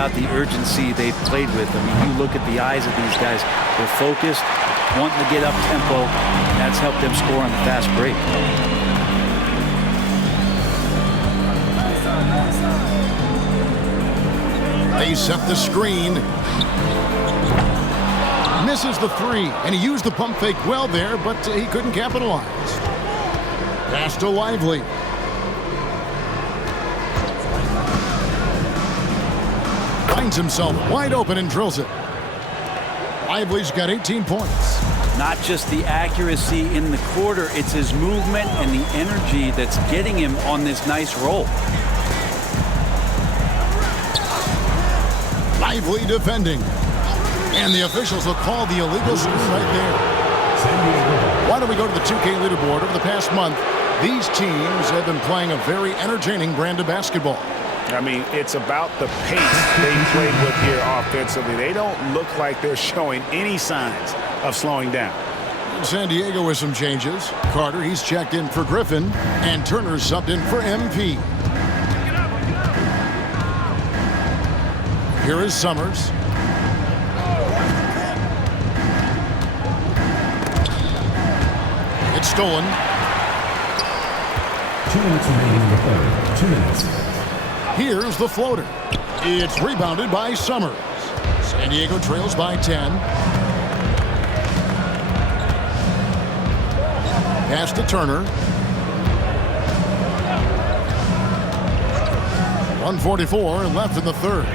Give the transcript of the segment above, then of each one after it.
about the urgency they've played with. I mean, you look at the eyes of these guys. They're focused, wanting to get up tempo. That's helped them score on the fast break. They set the screen. Misses the three, and he used the pump fake well there, but he couldn't capitalize. Pass to Lively. Finds himself wide open and drills it. Lively's got 18 points. Not just the accuracy in the quarter, it's his movement and the energy that's getting him on this nice roll. Lively defending. And the officials will call the illegal screen right there. Why don't we go to the 2K leaderboard? Over the past month, these teams have been playing a very entertaining brand of basketball. I mean, it's about the pace they played with here offensively. They don't look like they're showing any signs of slowing down. San Diego with some changes. Carter, he's checked in for Griffin, and Turner's subbed in for MP. Here is Summers. It's stolen. 2 minutes remaining in the third. 2 minutes. Here's the floater. It's rebounded by Summers. San Diego trails by 10. Pass to Turner. 1:44 left in the third.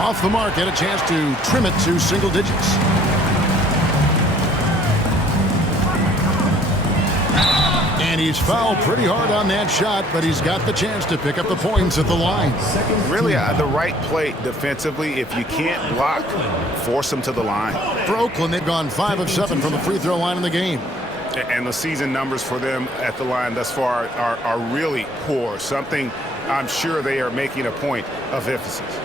Off the mark, had a chance to trim it to single digits. And he's fouled pretty hard on that shot, but he's got the chance to pick up the points at the line. Really the right play defensively. If you can't block, force them to the line. For Oakland, they've gone 5 of 7 from the free throw line in the game. And the season numbers for them at the line thus far are really poor. Something I'm sure they are making a point of emphasis.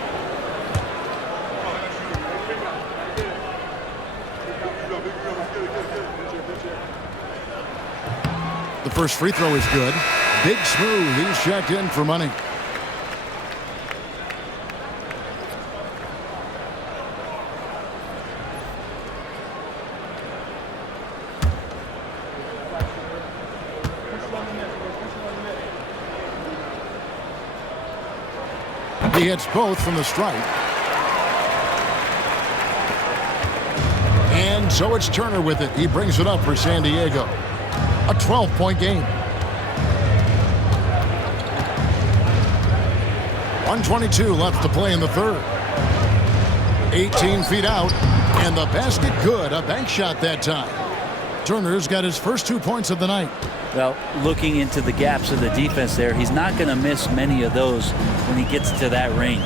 The first free throw is good. Big Smooth, he's checked in for money. He hits both from the stripe. And so it's Turner with it. He brings it up for San Diego. A 12-point game. 1:22 left to play in the third. 18 feet out, and the basket good. A bank shot that time. Turner's got his first 2 points of the night. Well, looking into the gaps of the defense there, he's not going to miss many of those when he gets to that range.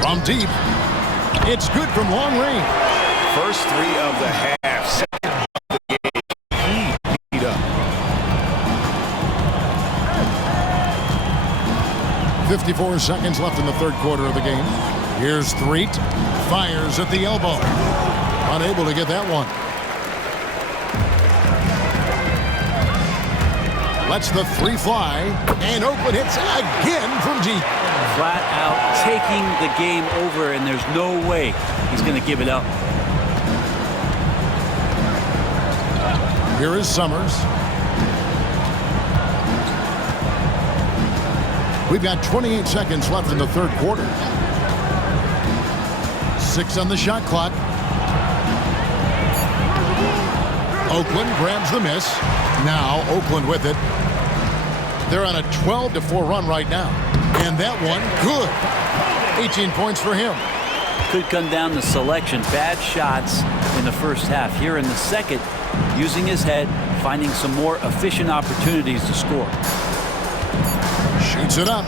From deep, it's good from long range. First 3 of the half. Second of the game, he beat up. 54 seconds left in the third quarter of the game. Here's Threet. Fires at the elbow. Unable to get that one. Lets the three fly, and Oakland hits again from deep. Flat out taking the game over, and there's no way he's going to give it up. Here is Summers. We've got 28 seconds left in the third quarter. 6 on the shot clock. Oakland grabs the miss. Now Oakland with it. They're on a 12-4 run right now. And that one, good. 18 points for him. Could come down to selection. Bad shots in the first half. Here in the second, using his head, finding some more efficient opportunities to score. Shoots it up.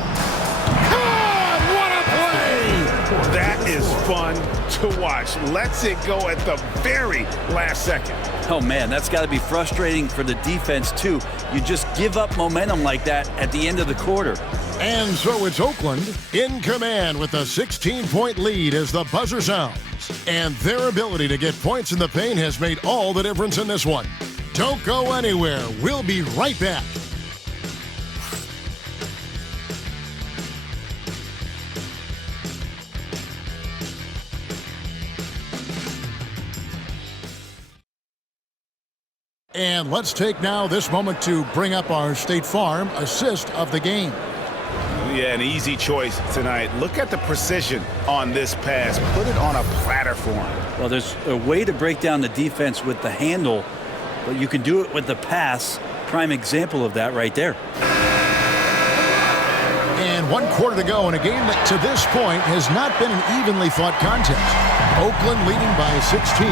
God, what a play! That is fun to watch. Lets it go at the very last second. Oh, man, that's got to be frustrating for the defense, too. You just give up momentum like that at the end of the quarter. And so it's Oakland in command with a 16-point lead as the buzzer sounds. And their ability to get points in the paint has made all the difference in this one. Don't go anywhere. We'll be right back. And let's take now this moment to bring up our State Farm assist of the game. Yeah, an easy choice tonight. Look at the precision on this pass. Put it on a platter for him. Well, there's a way to break down the defense with the handle, but you can do it with the pass. Prime example of that right there. And 1 quarter to go in a game that to this point has not been an evenly fought contest. Oakland leading by 16.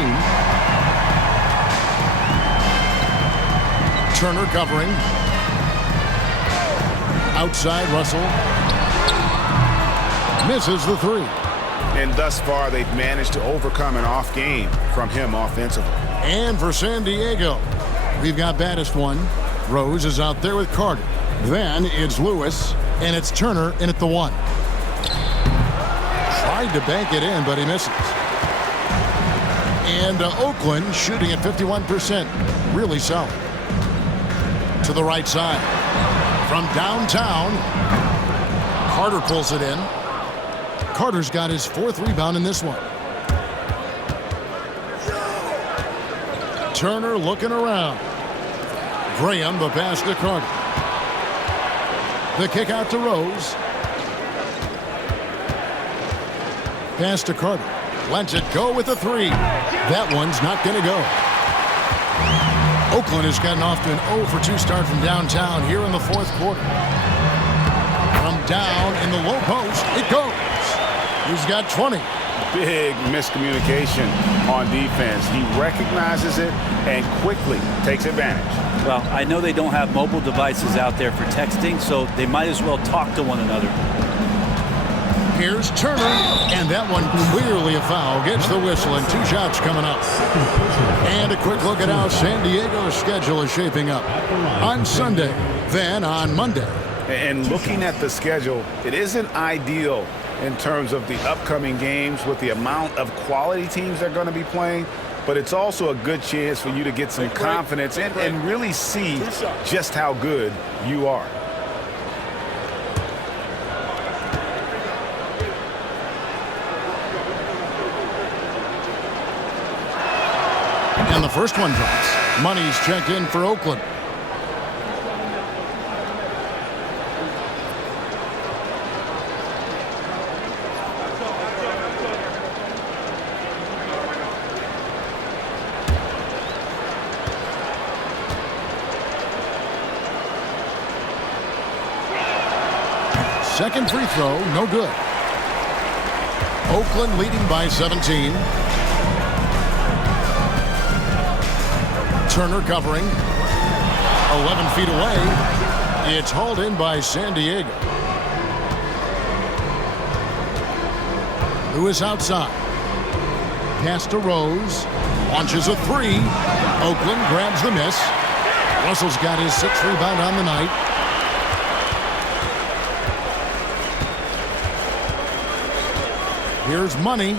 Turner covering. Outside Russell. Misses the 3. And thus far, they've managed to overcome an off game from him offensively. And for San Diego, we've got baddest one. Rose is out there with Carter. Then it's Lewis, and it's Turner in at the 1. Tried to bank it in, but he misses. And Oakland shooting at 51%. Really solid. To the right side. From downtown, Carter pulls it in. Carter's got his 4th rebound in this one. Turner looking around. Graham, the pass to Carter. The kick out to Rose. Pass to Carter. Lets it go with a 3. That one's not going to go. Oakland has gotten off to an 0 for 2 start from downtown here in the 4th quarter. From down in the low post, it goes. He's got 20. Big miscommunication on defense. He recognizes it and quickly takes advantage. Well, I know they don't have mobile devices out there for texting, so they might as well talk to one another. Here's Turner, and that one clearly a foul. Gets the whistle, and 2 shots coming up. And a quick look at how San Diego's schedule is shaping up. On Sunday, then on Monday. And looking at the schedule, it isn't ideal in terms of the upcoming games with the amount of quality teams they're going to be playing, but it's also a good chance for you to get some confidence and really see just how good you are. And the first one drops. Money's checked in for Oakland. Second free throw, no good. Oakland leading by 17. Turner covering. 11 feet away. It's hauled in by San Diego. Lewis outside. Pass to Rose. Launches a 3. Oakland grabs the miss. Russell's got his 6th rebound on the night. Here's Money.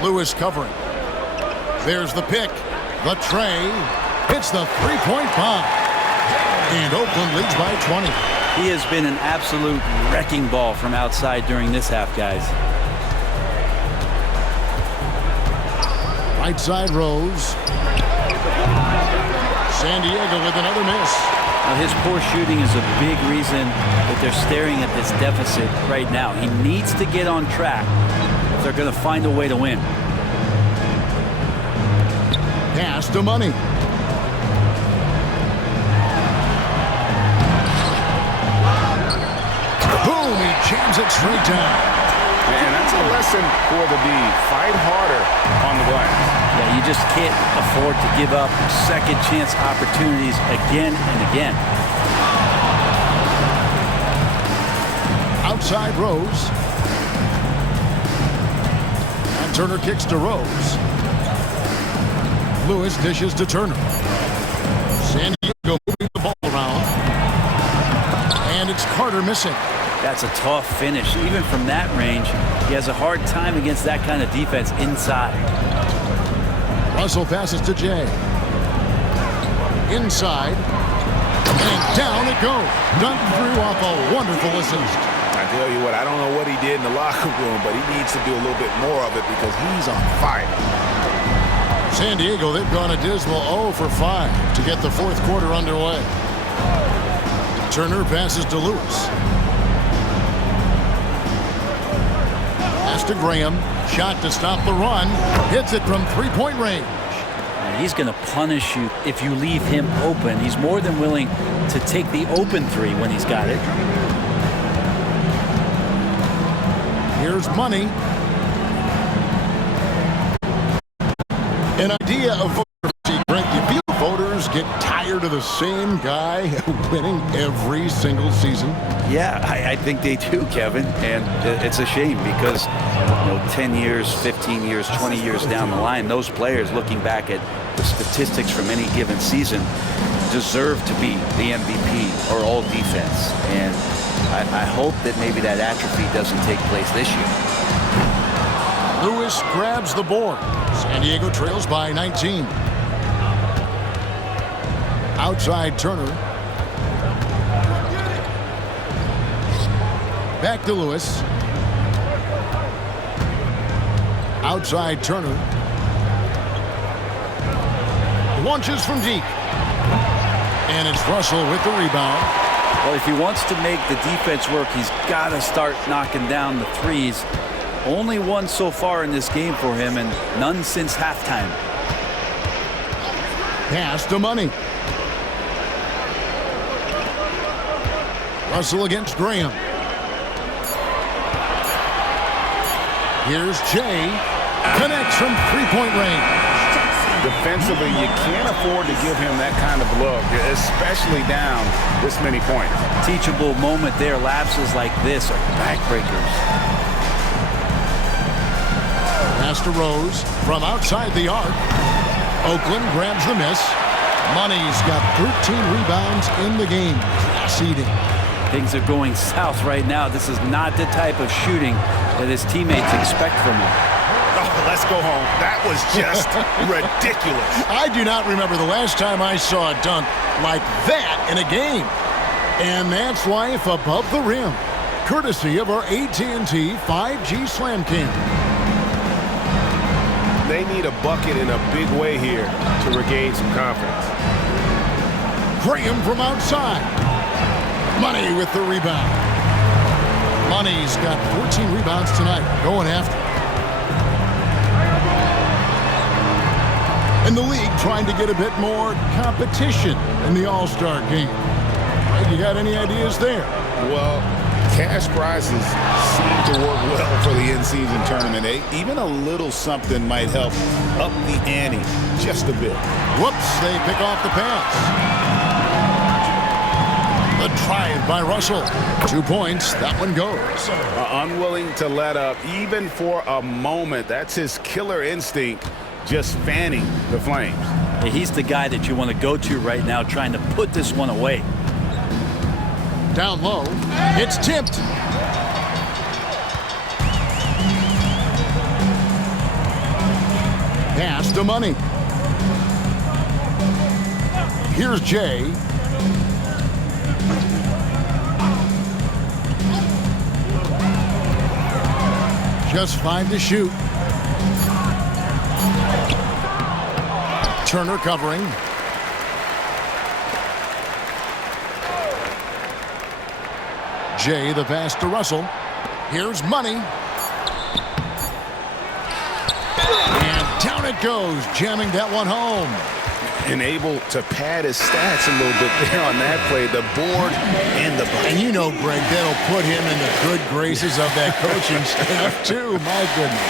Lewis covering. There's the pick. The tray. Hits the three-point bomb. And Oakland leads by 20. He has been an absolute wrecking ball from outside during this half, guys. Right side Rose. San Diego with another miss. Now, his poor shooting is a big reason that they're staring at this deficit right now. He needs to get on track if they're going to find a way to win. Pass to Money. Boom! He jams it straight down. And that's a lesson for the D. Fight harder on the glass. Yeah, you just can't afford to give up second chance opportunities again and again. Outside Rose. And Turner kicks to Rose. Lewis dishes to Turner. San Diego moving the ball around. And it's Carter missing. That's a tough finish. Even from that range, he has a hard time against that kind of defense inside. Russell passes to Jay. Inside. And down it goes. Dunked through off a wonderful assist. I tell you what, I don't know what he did in the locker room, but he needs to do a little bit more of it because he's on fire. San Diego, they've gone a dismal 0 for 5 to get the fourth quarter underway. Turner passes to Lewis. Pass to Graham. Shot to stop the run. Hits it from three-point range. And he's going to punish you if you leave him open. He's more than willing to take the open three when he's got it. Here's Money. An idea of voter fatigue, Brent. You feel voters get tired of the same guy winning every single season? Yeah, I think they do, Kevin. And it's a shame because, 10 years, 15 years, 20 years down the line, those players looking back at the statistics from any given season deserve to be the MVP or all defense. And I hope that maybe that atrophy doesn't take place this year. Lewis grabs the board. San Diego trails by 19. Outside Turner. Back to Lewis. Outside Turner. Launches from deep. And it's Russell with the rebound. Well, if he wants to make the defense work, he's got to start knocking down the threes. Only one so far in this game for him, and none since halftime. Pass to Money. Russell against Graham. Here's Jay. Connects from three-point range. Defensively, you can't afford to give him that kind of look, especially down this many points. Teachable moment there. Lapses like this are backbreakers. Pass to Rose from outside the arc. Oakland grabs the miss. Money's got 13 rebounds in the game. Class eating. Things are going south right now. This is not the type of shooting that his teammates expect from him. Oh, let's go home. That was just ridiculous. I do not remember the last time I saw a dunk like that in a game. And that's life above the rim, courtesy of our AT&T 5G Slam Cam. They need a bucket in a big way here to regain some confidence. Graham from outside. Money with the rebound. Money's got 14 rebounds tonight, going after. And the league trying to get a bit more competition in the All-Star game. You got any ideas there? Well, cash prizes seem to work well for the in-season tournament. Even a little something might help up the ante just a bit. Whoops, they pick off the pass. The drive by Russell. 2 points. That one goes. Unwilling to let up even for a moment. That's his killer instinct, just fanning the flames. He's the guy that you want to go to right now, trying to put this one away. Down low. It's tipped. Pass to Money. Here's Jay. Just 5 to shoot. Turner covering. Jay, the pass to Russell. Here's Money. And down it goes, jamming that one home. And able to pad his stats a little bit there on that play. The board and the bucket. And you know, Greg, that'll put him in the good graces of that coaching staff, too. My goodness.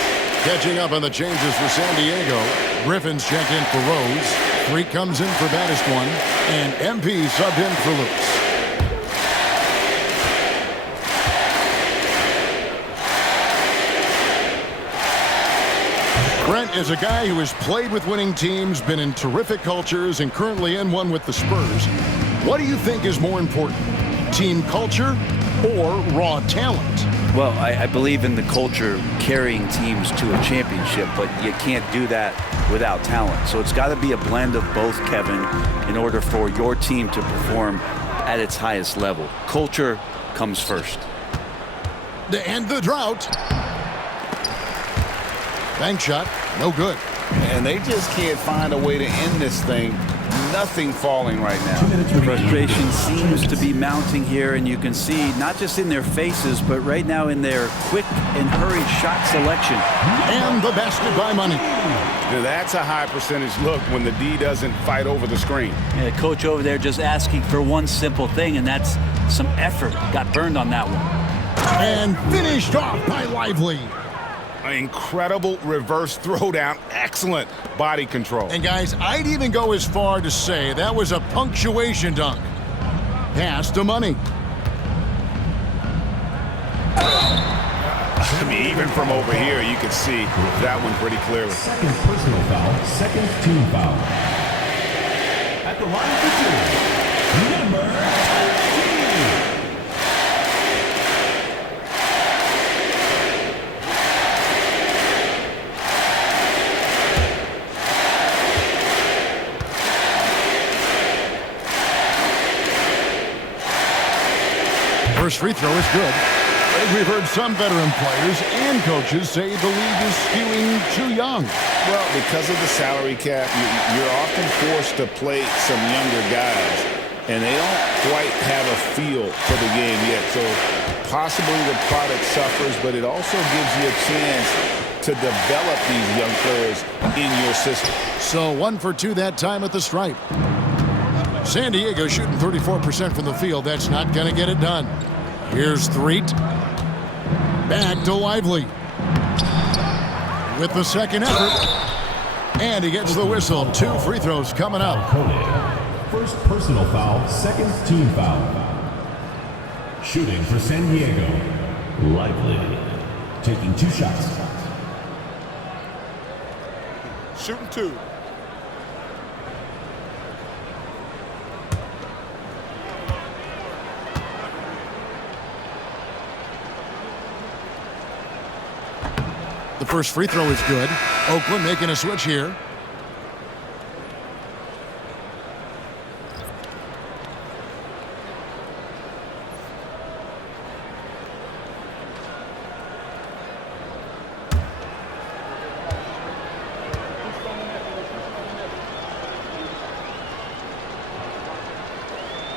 Catching up on the changes for San Diego. Griffin's checked in for Rose. Freak comes in for Baddest-One. And MP subbed in for Lewis. Brent is a guy who has played with winning teams, been in terrific cultures, and currently in one with the Spurs. What do you think is more important, team culture or raw talent? Well, I believe in the culture carrying teams to a championship, but you can't do that without talent. So it's got to be a blend of both, Kevin, in order for your team to perform at its highest level. Culture comes first. To end the drought. Bank shot, no good. And they just can't find a way to end this thing. Nothing falling right now. Frustration seems to be mounting here, and you can see not just in their faces, but right now in their quick and hurried shot selection. And the basket by Money. Now, that's a high percentage look when the D doesn't fight over the screen. Yeah, coach over there just asking for one simple thing, and that's some effort. Got burned on that one. And finished off by Lively. An incredible reverse throwdown. Excellent body control. And guys, I'd even go as far to say that was a punctuation dunk. Pass to Money. I mean, even from over here, you can see that one pretty clearly. Second personal foul, second team foul. At the line for two, number 13. First free throw is good. We've heard some veteran players and coaches say the league is skewing too young. Well, because of the salary cap, you're often forced to play some younger guys, and they don't quite have a feel for the game yet. So possibly the product suffers, but it also gives you a chance to develop these young players in your system. So 1 for 2 that time at the stripe. San Diego shooting 34% from the field. That's not going to get it done. Here's Threet. Back to Lively. With the second effort. And he gets the whistle. 2 free throws coming up. First personal foul, second team foul. Shooting for San Diego, Lively. Taking 2 shots. Shooting 2. The first free throw is good. Oakland making a switch here.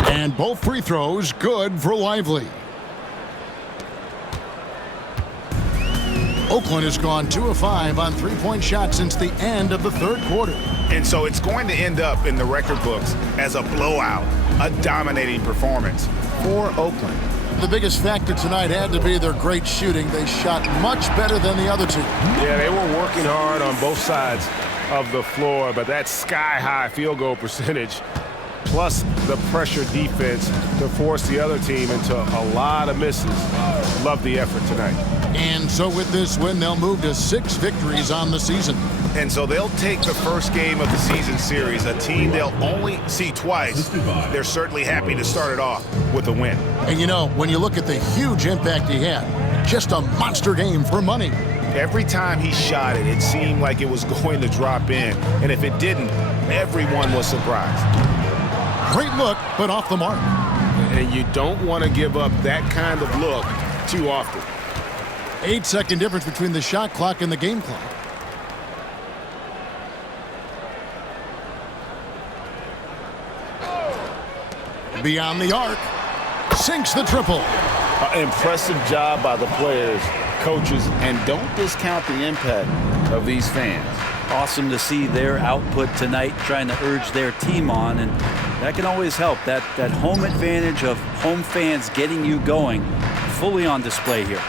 And both free throws good for Lively. Oakland has gone 2 of 5 on three-point shots since the end of the third quarter. And so it's going to end up in the record books as a blowout, a dominating performance for Oakland. The biggest factor tonight had to be their great shooting. They shot much better than the other two. Yeah, they were working hard on both sides of the floor, but that sky-high field goal percentage plus the pressure defense to force the other team into a lot of misses. Love the effort tonight. And so with this win, they'll move to 6 victories on the season. And so they'll take the first game of the season series, a team they'll only see twice. They're certainly happy to start it off with a win. And you know, when you look at the huge impact he had, just a monster game for Money. Every time he shot it, it seemed like it was going to drop in. And if it didn't, everyone was surprised. Great look, but off the mark. And you don't want to give up that kind of look too often. 8-second difference between the shot clock and the game clock. Beyond the arc. Sinks the triple. Impressive job by the players, coaches, and don't discount the impact of these fans. Awesome to see their output tonight, trying to urge their team on, and that can always help. That home advantage of home fans getting you going, fully on display here.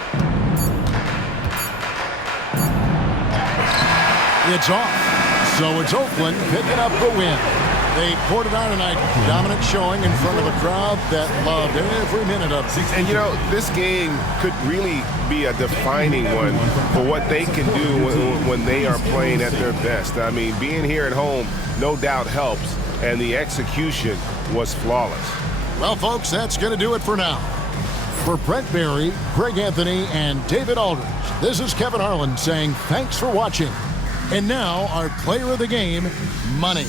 It's off. So it's Oakland picking up the win. They poured it on tonight. Dominant showing in front of a crowd that loved every minute of it. And you know, this game could really be a defining one for what they can do when they are playing at their best. I mean, being here at home no doubt helps, and the execution was flawless. Well, folks, that's going to do it for now. For Brett Barry, Greg Anthony, and David Aldridge, this is Kevin Harlan saying thanks for watching. And now, our player of the game, Money.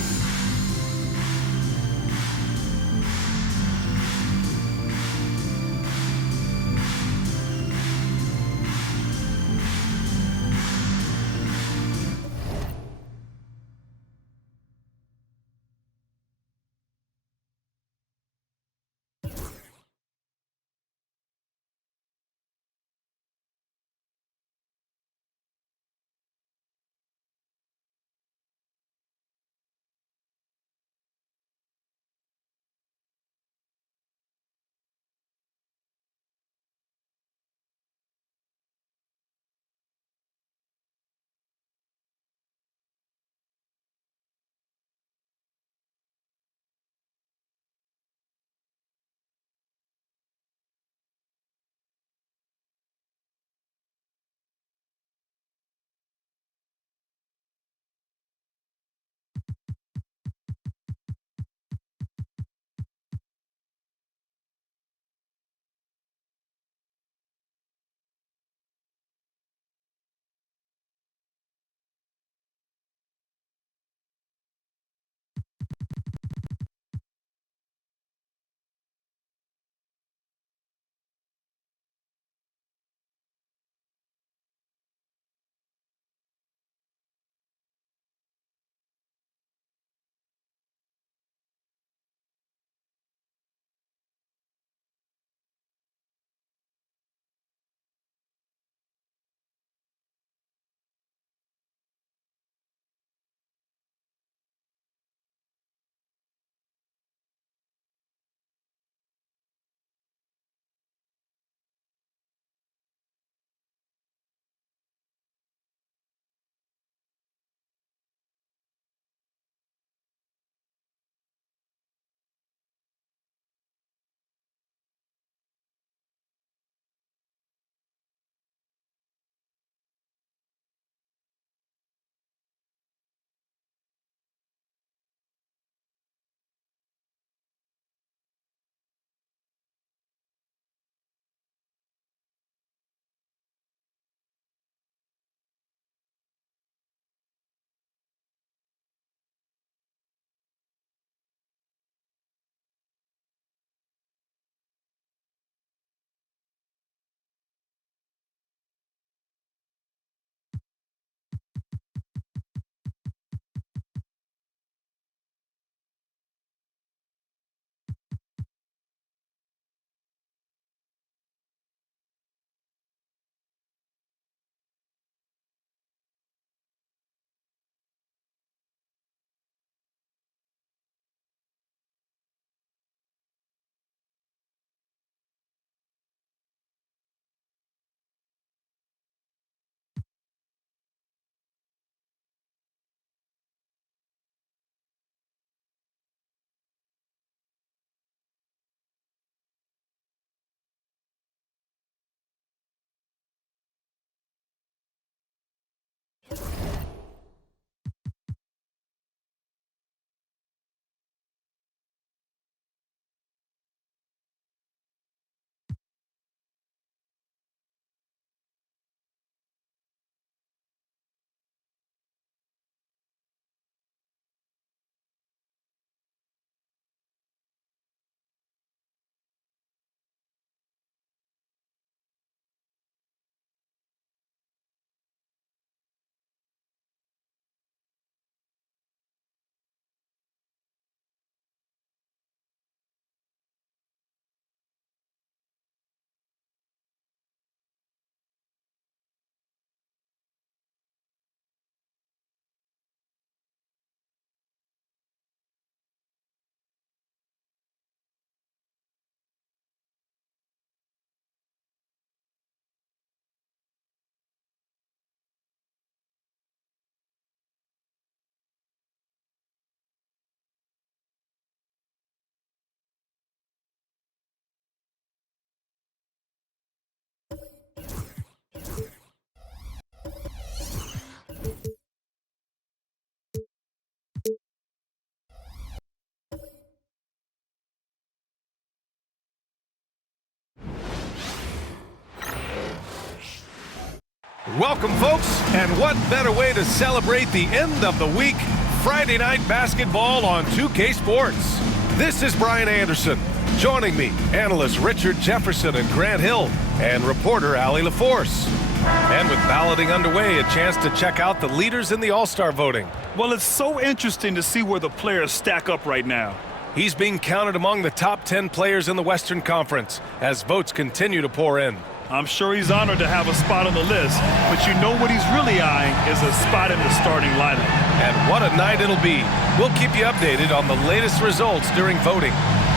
Welcome, folks, and what better way to celebrate the end of the week? Friday night basketball on 2K Sports. This is Brian Anderson. Joining me, analysts Richard Jefferson and Grant Hill, and reporter Allie LaForce. And with balloting underway, a chance to check out the leaders in the All-Star voting. Well, it's so interesting to see where the players stack up right now. He's being counted among the top 10 players in the Western Conference as votes continue to pour in. I'm sure he's honored to have a spot on the list, but you know what he's really eyeing is a spot in the starting lineup. And what a night it'll be. We'll keep you updated on the latest results during voting.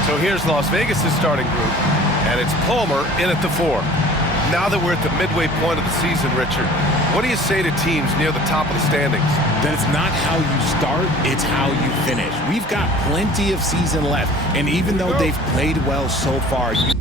So here's Las Vegas' starting group, and it's Palmer in at the 4. Now that we're at the midway point of the season, Richard, what do you say to teams near the top of the standings? That it's not how you start, it's how you finish. We've got plenty of season left, and even though they've played well so far, you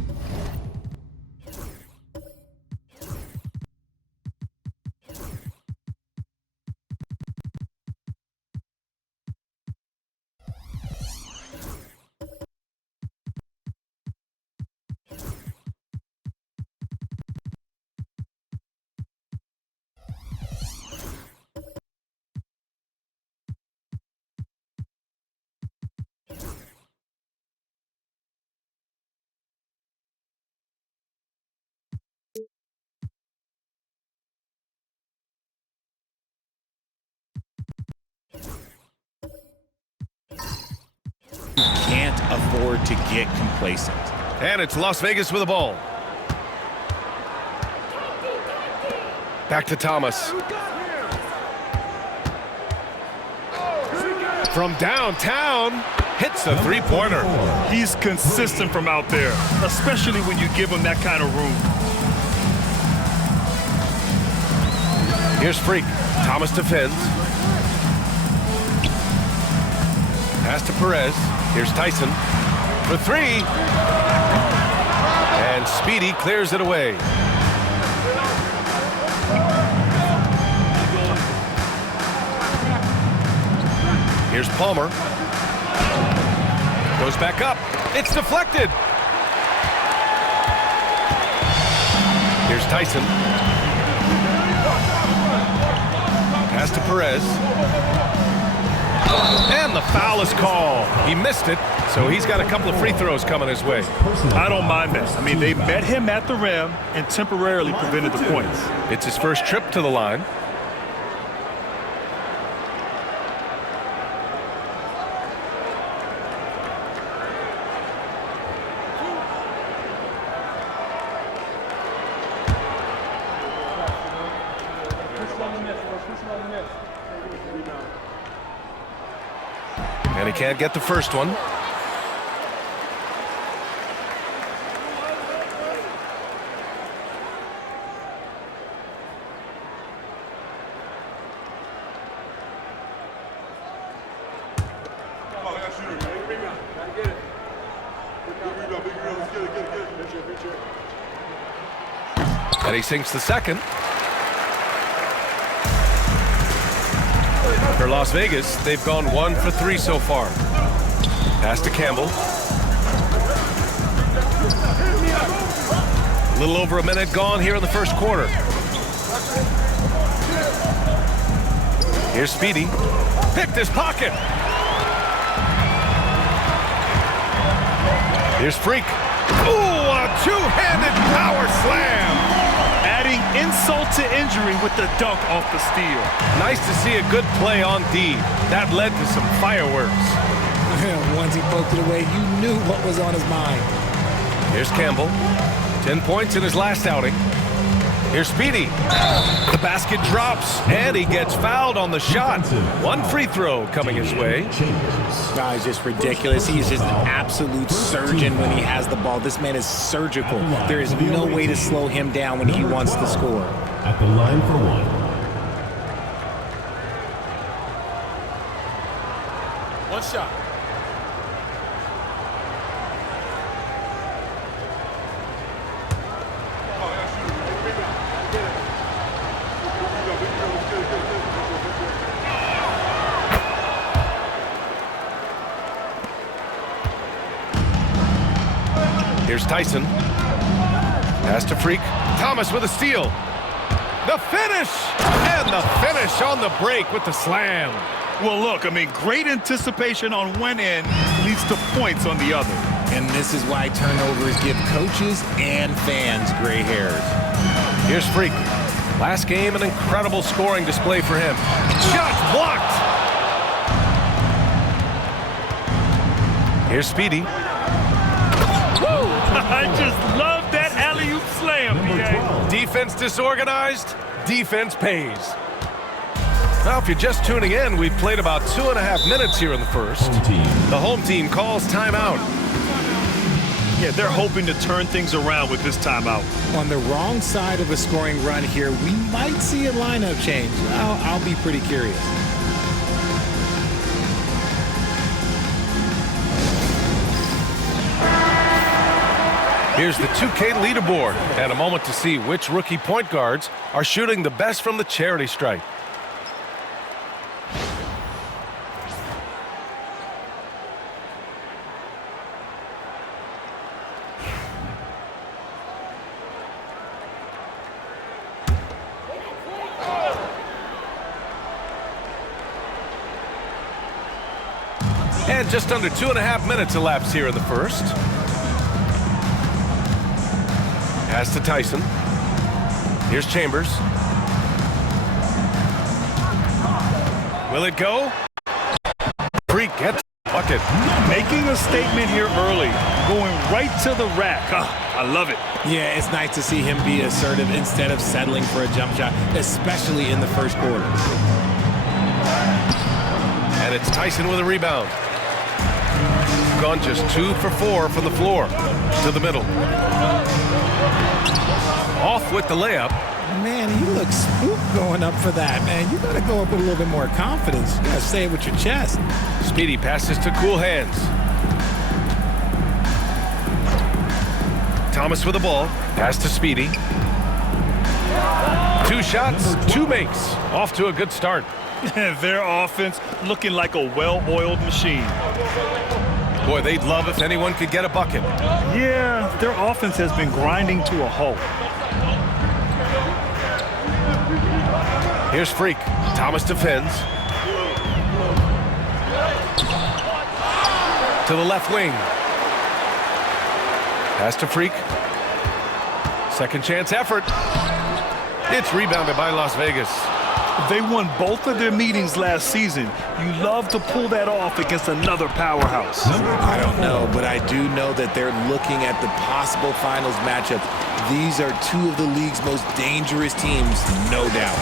can't afford to get complacent. And it's Las Vegas with the ball. Back to Thomas. From downtown, hits the three-pointer. He's consistent from out there, especially when you give him that kind of room. Here's Freak. Thomas defends. Pass to Perez. Here's Tyson for 3. And Speedy clears it away. Here's Palmer. Goes back up. It's deflected. Here's Tyson. Pass to Perez. And the foul is called. He missed it, so he's got a couple of free throws coming his way. I don't mind that. I mean, they met him at the rim and temporarily prevented the points. It's his first trip to the line. And he can't get the first one. And he sinks the second. For Las Vegas, they've gone 1 for 3 so far. Pass to Campbell. A little over a minute gone here in the first quarter. Here's Speedy. Picked his pocket. Here's Freak. Ooh, a two-handed power slam. Adding insult to injury with the dunk off the steal. Nice to see a good play on D. That led to some fireworks. Once he poked it away, you knew what was on his mind. Here's Campbell. 10 points in his last outing. Here's Speedy. The basket drops, and he gets fouled on the shot. 1 free throw coming his way. He's just ridiculous. He is just an absolute surgeon when he has the ball. This man is surgical. There is no way to slow him down when he wants to score. At the line for 1. One shot. Here's Tyson. Pass to Freak. Thomas with a steal. The finish! And the finish on the break with the slam. Well, look, I mean, great anticipation on one end leads to points on the other. And this is why turnovers give coaches and fans gray hairs. Here's Freak. Last game, an incredible scoring display for him. Shot blocked! Here's Speedy. I just love that alley-oop slam, BA. Defense disorganized, defense pays. Now, if you're just tuning in, we've played about 2.5 minutes here in the first. The home team calls timeout. Yeah, they're hoping to turn things around with this timeout. On the wrong side of a scoring run here, we might see a lineup change. I'll be pretty curious. Here's the 2K leaderboard and a moment to see which rookie point guards are shooting the best from the charity stripe. And just under 2.5 minutes elapsed here in the first. Pass to Tyson. Here's Chambers. Will it go? Freak gets the bucket. Making a statement here early, going right to the rack. I love it. Yeah, it's nice to see him be assertive instead of settling for a jump shot, especially in the first quarter. And it's Tyson with a rebound. Gone just 2 for 4 from the floor to the middle. Off with the layup. Man, you look spooked going up for that, man. You gotta go up with a little bit more confidence. You gotta say it with your chest. Speedy passes to Cool Hands. Thomas with the ball. Pass to Speedy. 2 shots, 2 makes. Off to a good start. Their offense looking like a well-oiled machine. Boy, they'd love if anyone could get a bucket. Yeah, their offense has been grinding to a halt. Here's Freak. Thomas defends. To the left wing. Pass to Freak. Second chance effort. It's rebounded by Las Vegas. They won both of their meetings last season. You love to pull that off against another powerhouse. I don't know, but I do know that they're looking at the possible finals matchup. These are 2 of the league's most dangerous teams, no doubt.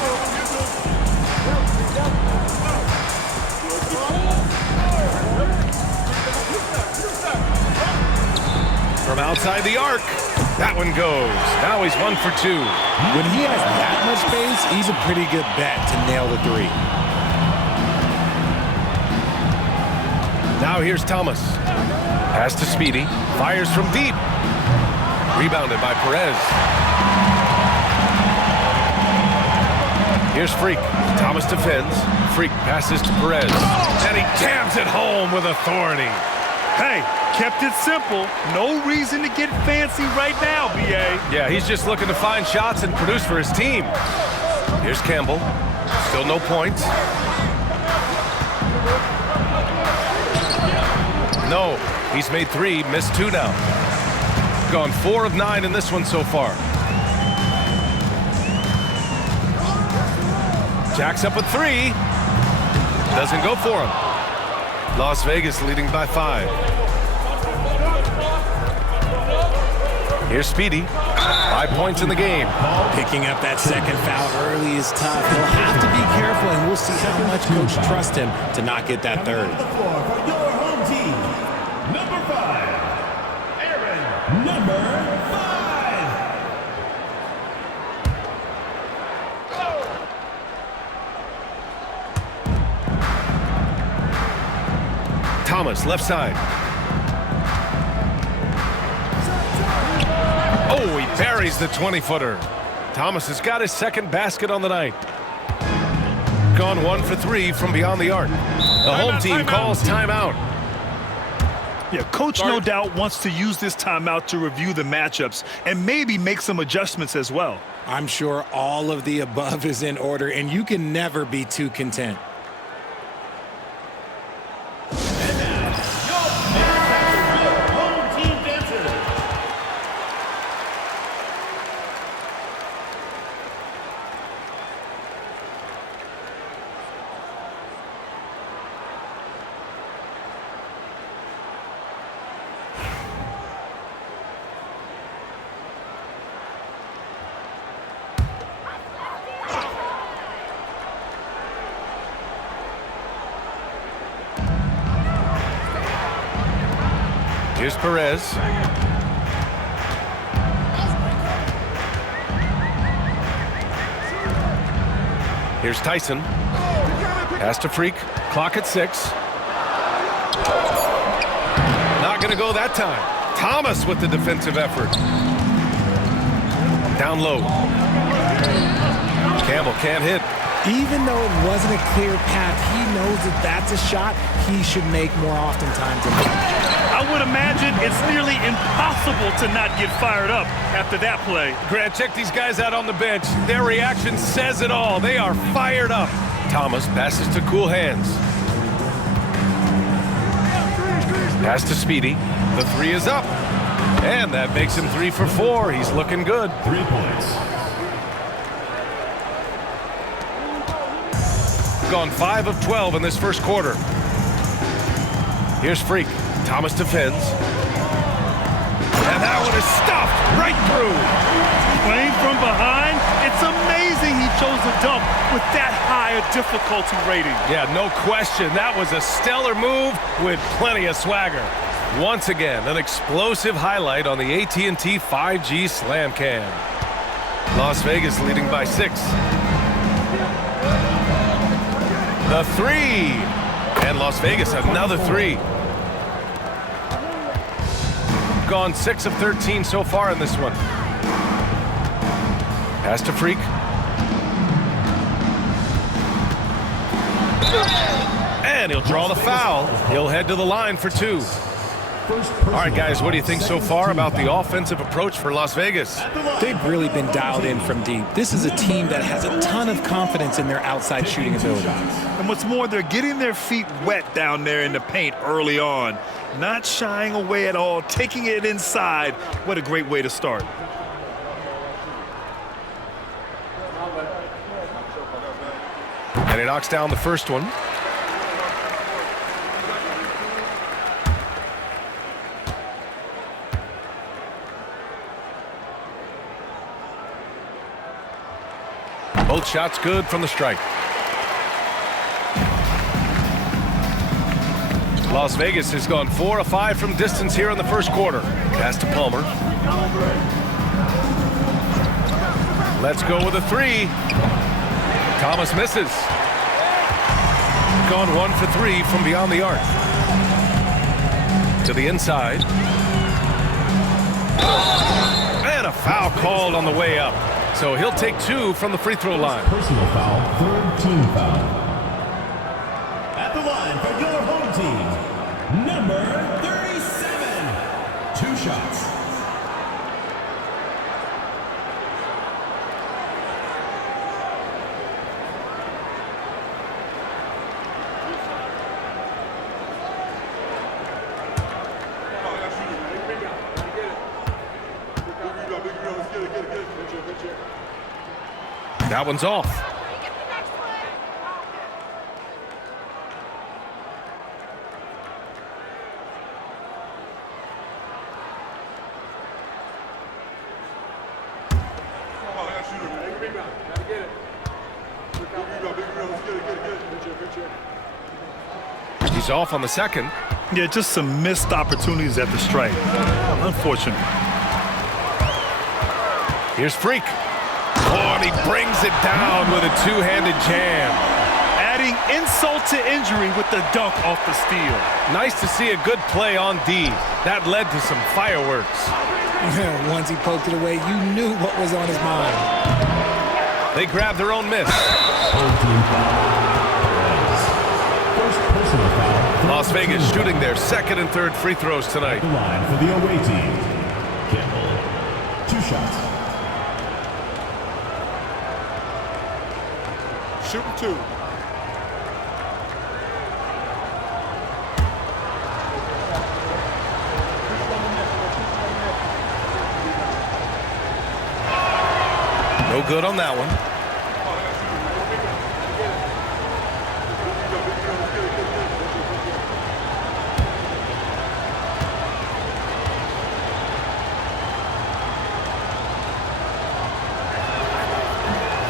From outside the arc. That one goes. Now he's 1 for 2. When he has that much space, he's a pretty good bet to nail the 3. Now here's Thomas. Pass to Speedy. Fires from deep. Rebounded by Perez. Here's Freak. Thomas defends. Freak passes to Perez. And he jams it home with authority. Hey, kept it simple. No reason to get fancy right now, BA. Yeah, he's just looking to find shots and produce for his team. Here's Campbell. Still no points. No, he's made 3, missed 2 now. Gone 4 of 9 in this one so far. Jacks up with 3. Doesn't go for him. Las Vegas leading by 5. Here's Speedy. 5 points in the game. Picking up that second foul early is tough. He'll have to be careful, and we'll see how much coach trusts him to not get that third. Your home team, number 5, Aaron, number 5. Thomas, left side. Oh, he buries the 20-footer. Thomas has got his second basket on the night. Gone 1 for 3 from beyond the arc. The home team calls timeout. Yeah, coach no doubt wants to use this timeout to review the matchups and maybe make some adjustments as well. I'm sure all of the above is in order, and you can never be too content. Here's Perez. Here's Tyson. Pass to Freak. Clock at 6. Not going to go that time. Thomas with the defensive effort. Down low. Campbell can't hit. Even though it wasn't a clear path, he knows that that's a shot he should make more oftentimes than not. I would imagine it's nearly impossible to not get fired up after that play. Grant, check these guys out on the bench. Their reaction says it all. They are fired up. Thomas passes to Cool Hands. Pass to Speedy. The 3 is up. And that makes him 3 for 4. He's looking good. 3 points. Gone 5 of 12 in this first quarter. Here's Freak. Thomas defends. And that one is stuffed right through. Playing from behind, it's amazing he chose a dunk with that high a difficulty rating. Yeah, no question. That was a stellar move with plenty of swagger. Once again, an explosive highlight on the AT&T 5G Slam Cam. Las Vegas leading by 6. The 3. And Las Vegas another 3. Gone 6 of 13 so far in this one. Pass to Freak. And he'll draw the foul. He'll head to the line for 2. All right, guys, what do you think so far about the offensive approach for Las Vegas? They've really been dialed in from deep. This is a team that has a ton of confidence in their outside shooting ability. And what's more, they're getting their feet wet down there in the paint early on. Not shying away at all, taking it inside. What a great way to start. And he knocks down the first one. Both shots good from the strike. Las Vegas has gone 4 of 5 from distance here in the first quarter. Pass to Palmer. Let's go with a 3. Thomas misses. Gone 1 for 3 from beyond the arc. To the inside. And a foul called on the way up. So he'll take 2 from the free throw line. Personal foul, 3rd team foul. At the line for your home team, number 37. 2 shots. That one's off. He's off on the second. Yeah, just some missed opportunities at the strike. Unfortunate. Here's Freak. Oh, and he brings it down with a 2-handed jam. Adding insult to injury with the dunk off the steal. Nice to see a good play on D. That led to some fireworks. Once he poked it away, you knew what was on his mind. They grabbed their own miss. First personal foul. Las Las Vegas shooting their second and third free throws tonight. The line for the away team. Campbell. 2 shots. Shooting 2. No good on that one.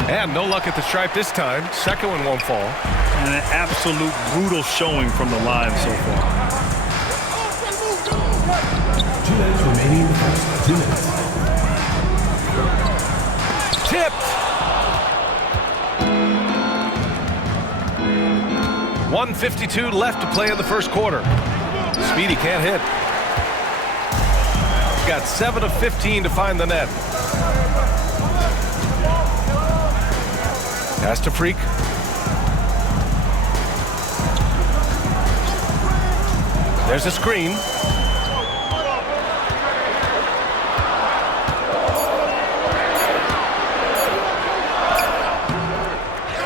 And no luck at the stripe this time. Second one won't fall. And an absolute brutal showing from the line so far. 2 minutes remaining in the first. 2 minutes. Tipped. 1:52 left to play in the first quarter. Speedy can't hit. Got 7 of 15 to find the net. Pass to Freak. There's a screen.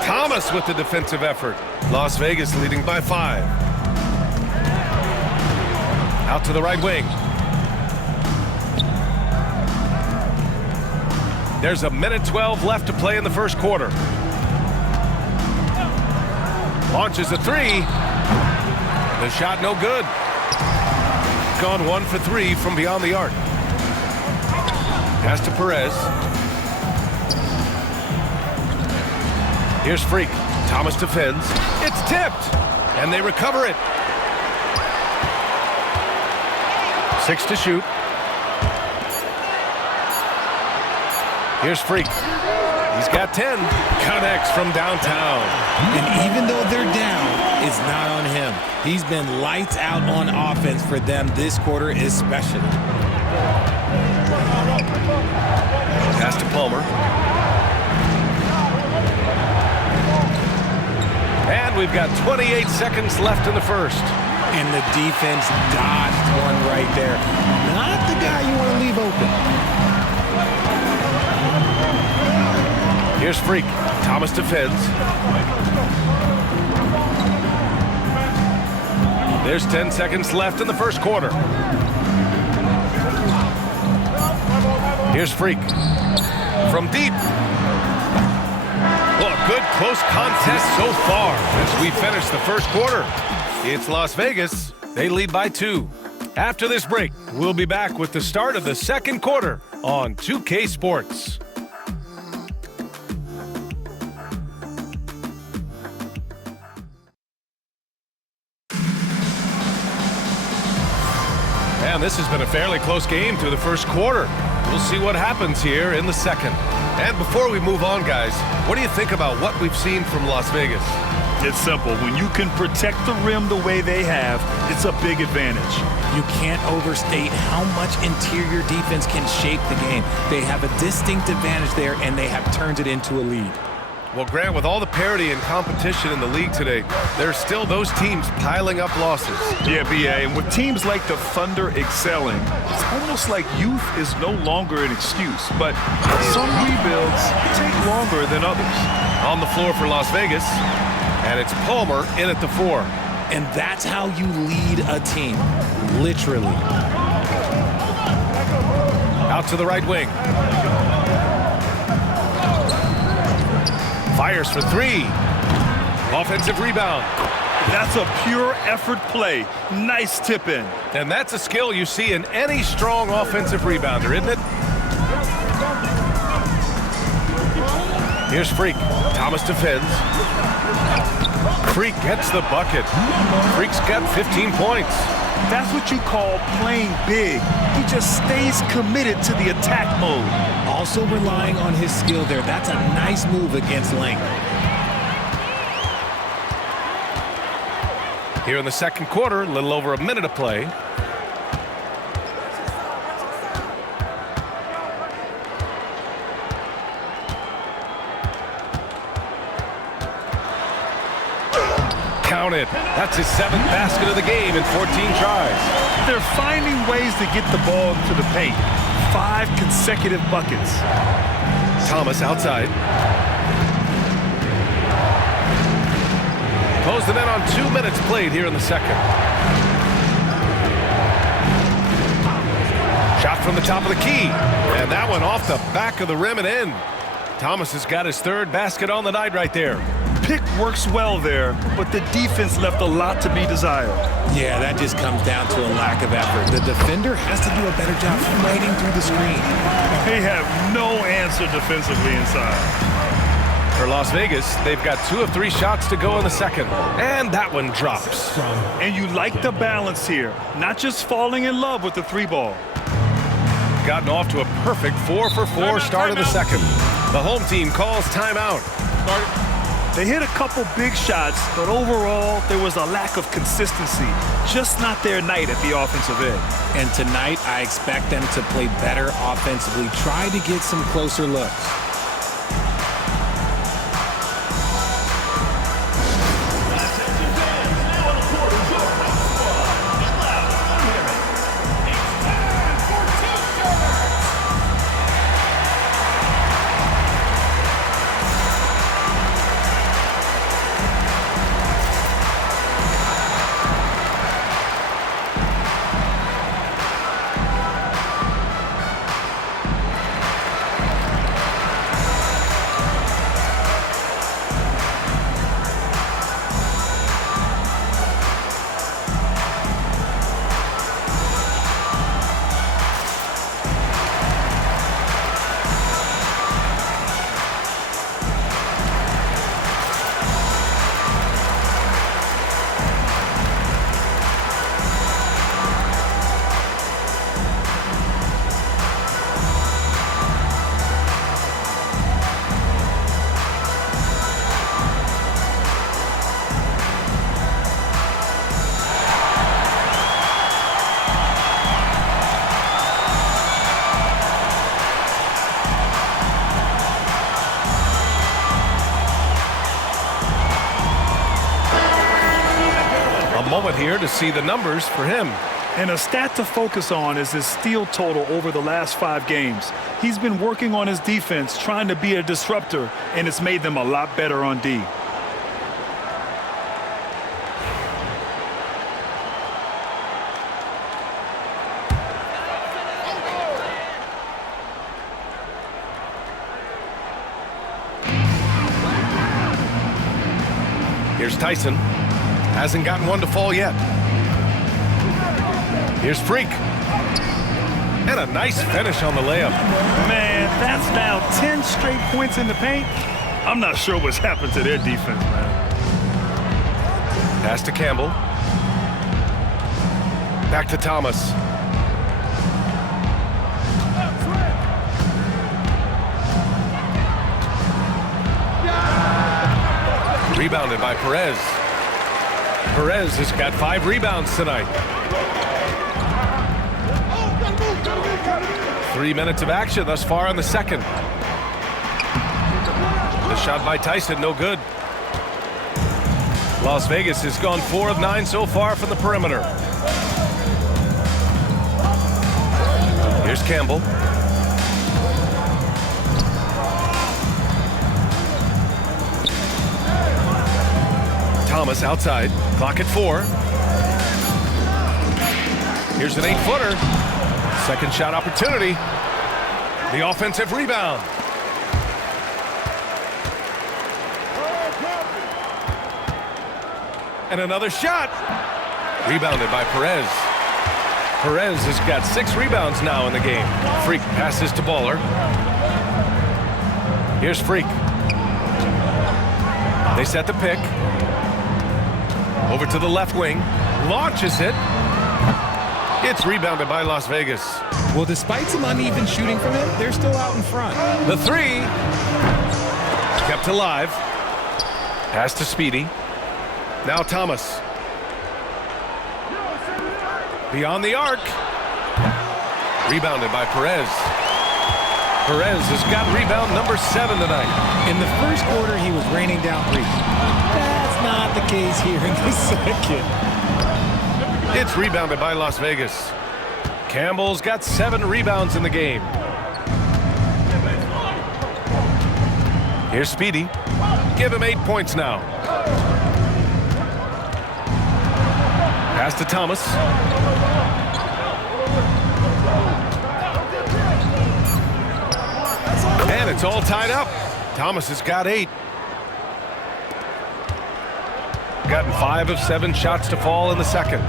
Thomas with the defensive effort. Las Vegas leading by 5. Out to the right wing. There's a minute 12 left to play in the first quarter. Launches a 3. The shot no good. Gone 1 for 3 from beyond the arc. Pass to Perez. Here's Freak. Thomas defends. It's tipped. And they recover it. 6 to shoot. Here's Freak. He's got 10. Connects from downtown. And even though they're down, it's not on him. He's been lights out on offense for them this quarter especially. Pass to Palmer. And we've got 28 seconds left in the first. And the defense dodged one right there. Not the guy you want to leave open. Here's Freak. Thomas defends. There's 10 seconds left in the first quarter. Here's Freak. From deep. Well, a good close contest so far as we finish the first quarter. It's Las Vegas. They lead by 2. After this break, we'll be back with the start of the second quarter on 2K Sports. And this has been a fairly close game through the first quarter. We'll see what happens here in the second. And before we move on, guys, what do you think about what we've seen from Las Vegas? It's simple. When you can protect the rim the way they have, it's a big advantage. You can't overstate how much interior defense can shape the game. They have a distinct advantage there, and they have turned it into a lead. Well, Grant, with all the parity and competition in the league today, there's still those teams piling up losses. Yeah, BA, and with teams like the Thunder excelling, it's almost like youth is no longer an excuse, but some rebuilds take longer than others. On the floor for Las Vegas, and it's Palmer in at the 4. And that's how you lead a team, literally. Out to the right wing. Fires for 3. Offensive rebound. That's a pure effort play. Nice tip in. And that's a skill you see in any strong offensive rebounder, isn't it? Here's Freak. Thomas defends. Freak gets the bucket. Freak's got 15 points. That's what you call playing big. He just stays committed to the attack mode. Also relying on his skill there. That's a nice move against length. Here in the second quarter, a little over a minute to play. Count it. That's his 7th basket of the game in 14 tries. They're finding ways to get the ball to the paint. 5 consecutive buckets. Thomas outside. Close the net on 2 minutes played here in the second. Shot from the top of the key. And that one off the back of the rim and in. Thomas has got his 3rd basket on the night right there. Pick works well there, but the defense left a lot to be desired. Yeah, that just comes down to a lack of effort. The defender has to do a better job fighting through the screen. They have no answer defensively inside. For Las Vegas, they've got 2 of 3 shots to go in the second. And that one drops. And you like the balance here, not just falling in love with the 3-ball. Gotten off to a perfect 4 for 4 start of the second. The home team calls timeout. They hit a couple big shots, but overall, there was a lack of consistency. Just not their night at the offensive end. And tonight, I expect them to play better offensively. Try to get some closer looks. Moment here to see the numbers for him. And a stat to focus on is his steal total over the last 5 games. He's been working on his defense, trying to be a disruptor, and it's made them a lot better on D. Here's Tyson. Hasn't gotten one to fall yet. Here's Freak. And a nice finish on the layup. Man, that's now 10 straight points in the paint. I'm not sure what's happened to their defense, man. Pass to Campbell. Back to Thomas. Rebounded by Perez. Perez has got 5 rebounds tonight. 3 minutes of action thus far in the second. The shot by Tyson, no good. Las Vegas has gone 4 of 9 so far from the perimeter. Here's Campbell. Thomas outside. Clock at 4. Here's an 8-footer. Second shot opportunity. The offensive rebound. And another shot. Rebounded by Perez. Perez has got 6 rebounds now in the game. Freak passes to Baller. Here's Freak. They set the pick. Over to the left wing. Launches it. It's rebounded by Las Vegas. Well, despite some uneven shooting from him, they're still out in front. The 3. Kept alive. Pass to Speedy. Now Thomas. Beyond the arc. Rebounded by Perez. Perez has got rebound number 7 tonight. In the first quarter, he was raining down threes. That's not the case here in the second. It's rebounded by Las Vegas. Campbell's got 7 rebounds in the game. Here's Speedy. Give him 8 points now. Pass to Thomas. And it's all tied up. Thomas has got 8. Gotten 5 of 7 shots to fall in the second.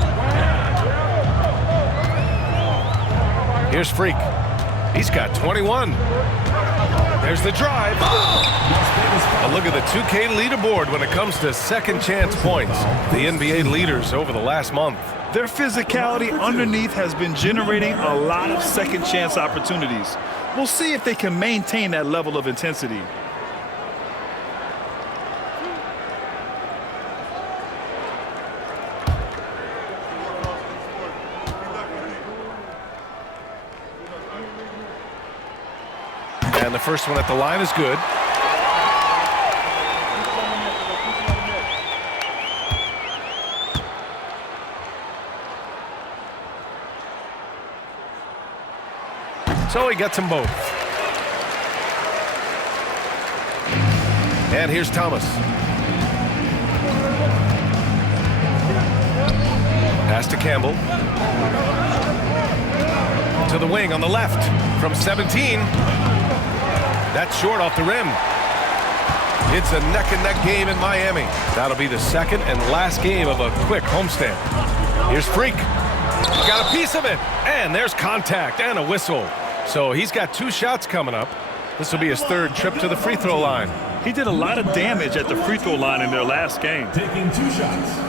Here's Freak. He's got 21. There's the drive. A look at the 2K leaderboard when it comes to second chance points. The NBA leaders over the last month. Their physicality underneath has been generating a lot of second chance opportunities. We'll see if they can maintain that level of intensity. And the first one at the line is good. So he gets them both. And here's Thomas. Pass to Campbell. To the wing on the left from 17. That's short off the rim. It's a neck-and-neck game in Miami. That'll be the second and last game of a quick homestand. Here's Freak. Got a piece of it. And there's contact and a whistle. So he's got 2 shots coming up. This will be his 3rd trip to the free throw line. He did a lot of damage at the free throw line in their last game. Taking 2 shots.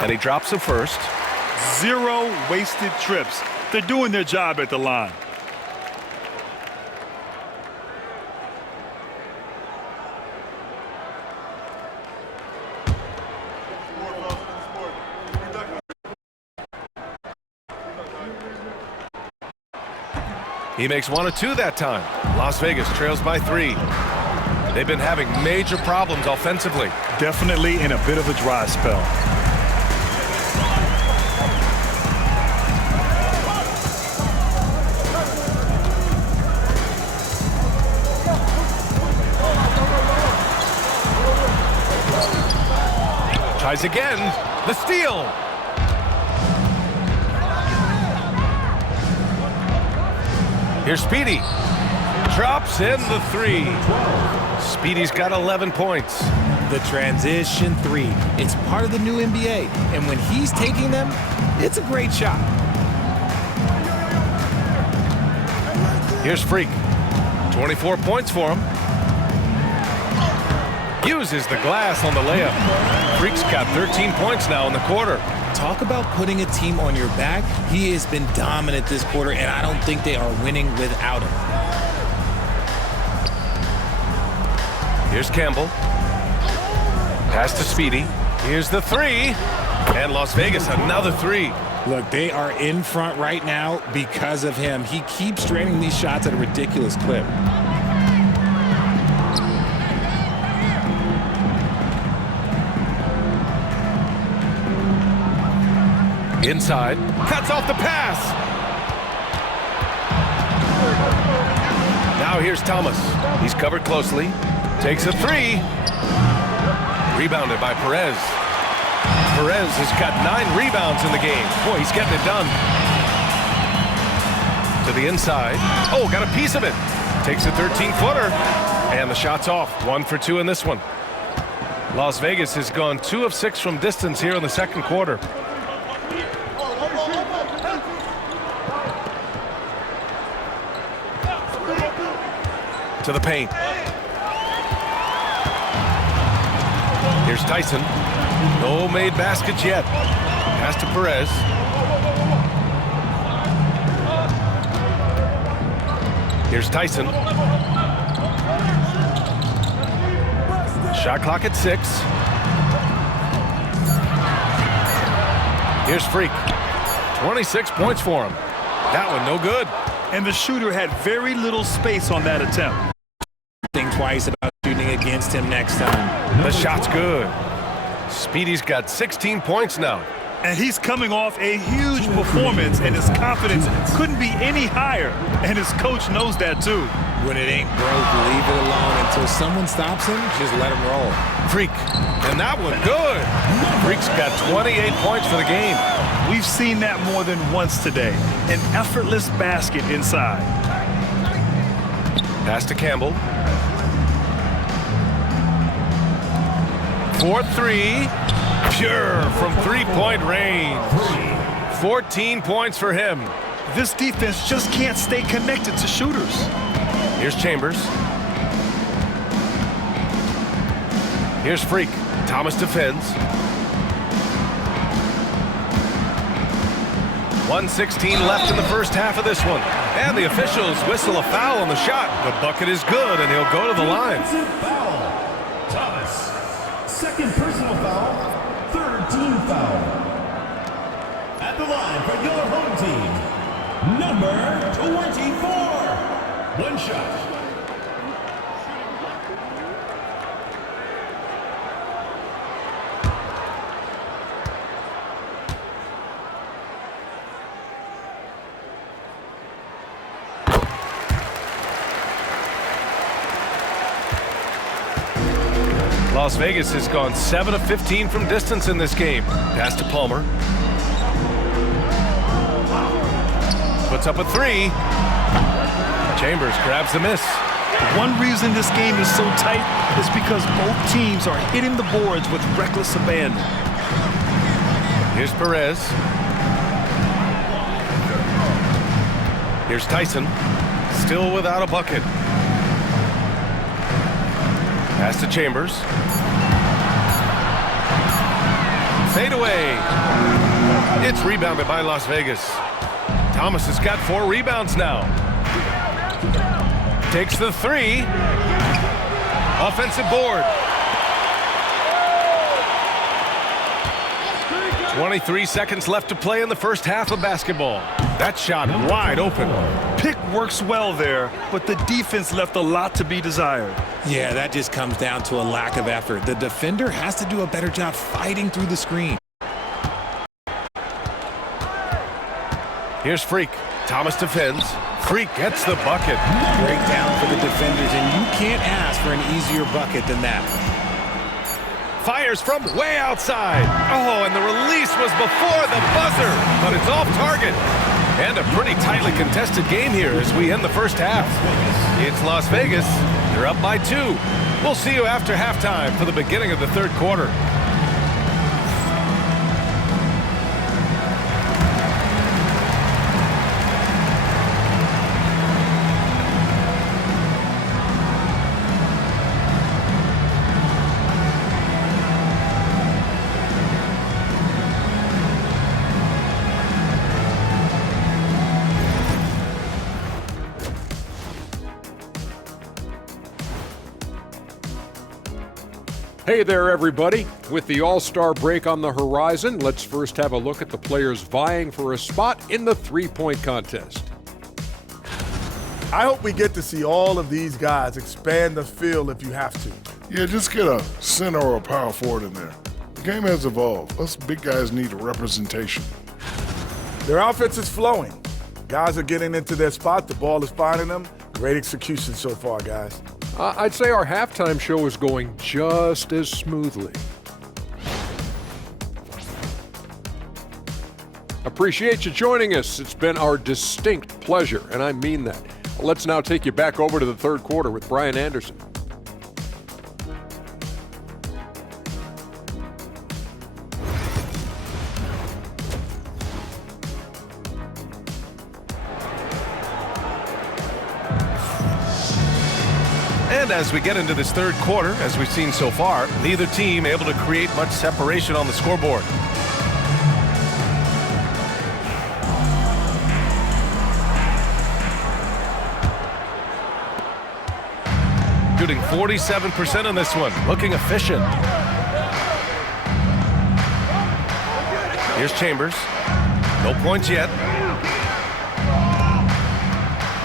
And he drops the first. 0 wasted trips. They're doing their job at the line. He makes 1 of 2 that time. Las Vegas trails by 3. They've been having major problems offensively. Definitely in a bit of a dry spell. Tries again. The steal. Here's Speedy. Drops in the 3. Speedy's got 11 points. The transition 3. It's part of the new NBA. And when he's taking them, it's a great shot. Here's Freak. 24 points for him. Uses the glass on the layup. Freak's got 13 points now in the quarter. Talk about putting a team on your back. He has been dominant this quarter, and I don't think they are winning without him. Here's Campbell. Pass to Speedy. Here's the 3. And Las Vegas, another 3. Look, they are in front right now because of him. He keeps draining these shots at a ridiculous clip. Inside. Cuts off the pass. Now here's Thomas. He's covered closely. Takes a 3. Rebounded by Perez. Perez has got 9 rebounds in the game. Boy, he's getting it done. To the inside. Oh, got a piece of it. Takes a 13-footer. And the shot's off. 1 for 2 in this one. Las Vegas has gone 2 of 6 from distance here in the second quarter. To the paint. Here's Tyson. No made baskets yet. Pass to Perez. Here's Tyson. Shot clock at 6. Here's Freak. 26 points for him. That one no good. And the shooter had very little space on that attempt. Think twice about shooting against him next time. The shot's good. Speedy's got 16 points now. And he's coming off a huge performance, and his confidence couldn't be any higher. And his coach knows that, too. When it ain't broke, leave it alone until someone stops him. Just let him roll. Freak. And that one good. Freak's got 28 points for the game. We've seen that more than once today. An effortless basket inside. Pass to Campbell. 4-3. Pure from three-point range. 14 points for him. This defense just can't stay connected to shooters. Here's Chambers. Here's Freak. Thomas defends. 1:16 left in the first half of this one. And the officials whistle a foul on the shot. The bucket is good, and he'll go to the line. Foul. Thomas. Second personal foul. Third team foul. At the line for your home team, number 24. One shot. Las Vegas has gone 7 of 15 from distance in this game. Pass to Palmer. Puts up a 3. Chambers grabs the miss. One reason this game is so tight is because both teams are hitting the boards with reckless abandon. Here's Perez. Here's Tyson. Still without a bucket. Pass to Chambers. Fade away. It's rebounded by Las Vegas. Thomas has got 4 rebounds now. Takes the 3. Offensive board. 23 seconds left to play in the first half of basketball. That shot wide open. Pick works well there, but the defense left a lot to be desired. Yeah, that just comes down to a lack of effort. The defender has to do a better job fighting through the screen. Here's Freak. Thomas defends. Freak gets the bucket. Breakdown for the defenders, and you can't ask for an easier bucket than that. Fires from way outside. Oh, and the release was before the buzzer, but it's off target. And a pretty tightly contested game here as we end the first half. It's Las Vegas. They're up by 2. We'll see you after halftime for the beginning of the third quarter. Hey there, everybody. With the All-Star break on the horizon, let's first have a look at the players vying for a spot in the three-point contest. I hope we get to see all of these guys expand the field if you have to. Yeah, just get a center or a power forward in there. The game has evolved. Us big guys need a representation. Their offense is flowing. Guys are getting into their spot. The ball is finding them. Great execution so far, guys. I'd say our halftime show is going just as smoothly. Appreciate you joining us. It's been our distinct pleasure, and I mean that. Let's now take you back over to the third quarter with Brian Anderson. And as we get into this third quarter, as we've seen so far, neither team able to create much separation on the scoreboard. shooting 47% on this one. Looking efficient. Here's Chambers. No points yet.